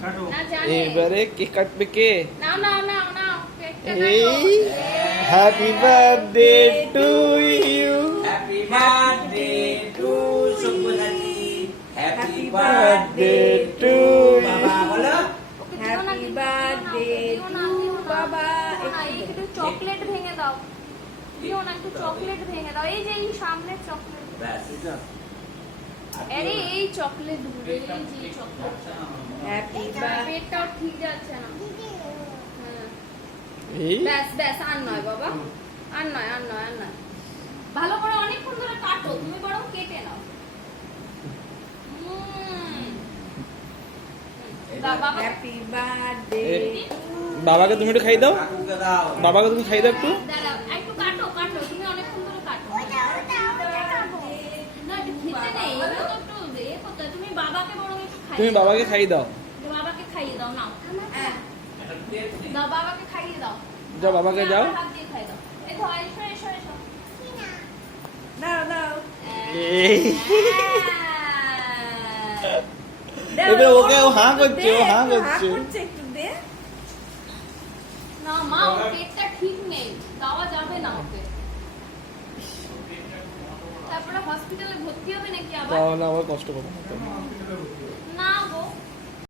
এবারে কেক কাটবে কে? না না না না কেকটা এই happy birthday to you, happy birthday to শুভরাত্রি, হ্যাপি বার্থডে টু বাবা বলো হ্যাপি বার্থডে টু বাবা। একটু চকলেট ভেঙে দাও, দিও না, একটু চকলেট ভেঙে দাও। এই যে এই সামনের চকলেট, ব্যাস আরে এই চকলেট গুলো, এই যে চকলেট, হ্যাপি পেটটাও ঠিক যাচ্ছে না। হ্যাঁ এই ব্যাস ব্যাস, আর নয় বাবা, আর নয় আর নয় আর নয়। ভালো করে অনেকক্ষণ ধরে কাটো, তুমি বরং কেটে নাও। দাও বাবা, হ্যাপি বার্থডে। বাবাকে তুমি একটু খাই দাও, কাকুকে দাও বাবাকে তুমি খাই দাও একটু। দাঁড়াও একটু কাটো কাটো, তুমি অনেকক্ষণ ধরে কাটো। না একটু খেতে নেই, এগুলো তো একটু এ করতে হয়। তুমি বাবাকে বরং একটু খাইয়ে তুমি দাও। বাবাকে খাই দাও, বাবাকে খাইয়ে দাও, নাও। হ্যাঁ দাও, বাবাকে খাইয়ে দাও। যাও বাবাকে যাও। হাত দিয়ে খাইয়ে দাও। এই ধর, এসো এসো এসো। নাও নাও। এই এবারে ওকে ও হাঁ করছে, ও হাঁ করছে। একটু দে। না মা, ওর পেটটা ঠিক নেই, দেওয়া যাবে না ওকে। তারপরে হসপিটালে ভর্তি হবে নাকি আবার? তাহলে আবার কষ্ট করবো। না গো,